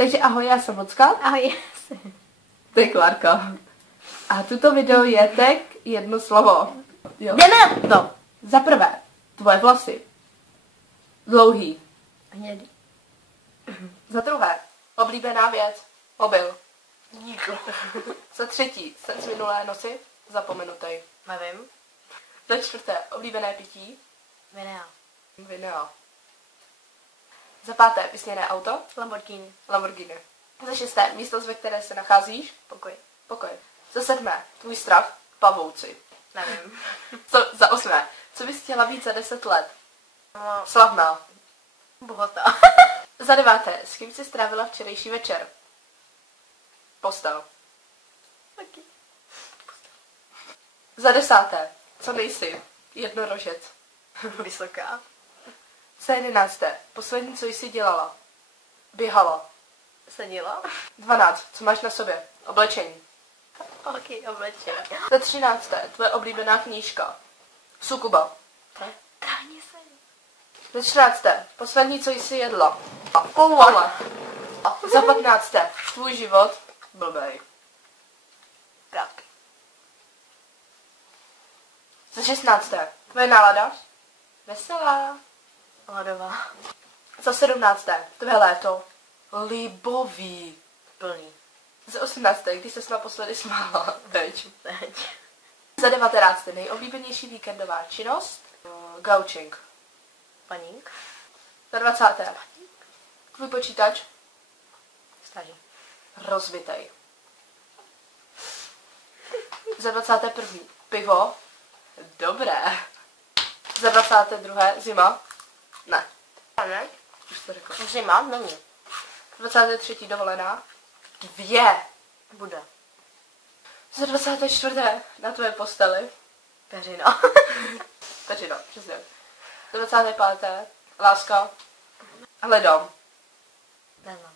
Takže ahoj, já jsem Lucka. Ahoj. To je Klárka. A tuto video je tak jedno slovo. Jo. Jdeme na to. Za prvé, tvoje vlasy. Dlouhý. Hnědý. Za druhé, oblíbená věc. Mobil. Díko. Za třetí, sen z minulé noci. Zapomenutej. Nevím. Za čtvrté, oblíbené pití. Vinea. Za páté, vysněné auto. Lamborghini. Lamborghini. Za šesté, místo, ve které se nacházíš. Pokoj. Za sedmé, tvůj strach. Pavouci. Nevím. Za osmé, co bys chtěla víc za 10 let? No, Slavná. bohatá. Za deváté, s kým jsi strávila včerejší večer? Postel. Taky. Za desáté, co nejsi? Jednorožec. Vysoká. Za jedenácté, poslední, co jsi dělala? Běhala. Seděla. 12, co máš na sobě? Oblečení. Ok, oblečení. Za 13, tvoje oblíbená knížka. Sukuba. Táni se. Za 14, poslední, co jsi jedla? Koule. Za 15, tvůj život. Blbej. Krátky. Za 16, tvoje nálada? Veselá. Hladová. Za 17, tvoje léto. Libový. Plný. Za 18, když se naposledy smála. Teď. Teď. Za 19, nejoblíbenější víkendová činnost. Gaučing. Paník. Za 20, tvůj počítač. Staží. Rozbitej. Za 21, pivo. Dobré. Za 22, zima. Ne. Ne? Už to řekl. Zima není. 23. dovolená. 2. Bude. Za 24. na tvé posteli. Peřina. Peřina, přesně. Za 25. láska. Hledám. Neznám.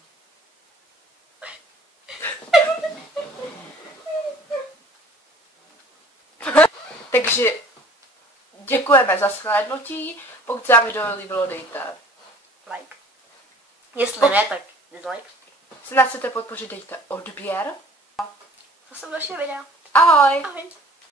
Takže děkujeme za shlédnutí. Pokud se vám video líbilo, dejte Like. Jestli ne, tak dislike. Se nás chcete podpořit, dejte odběr. To jsou další videa. Ahoj! Ahoj.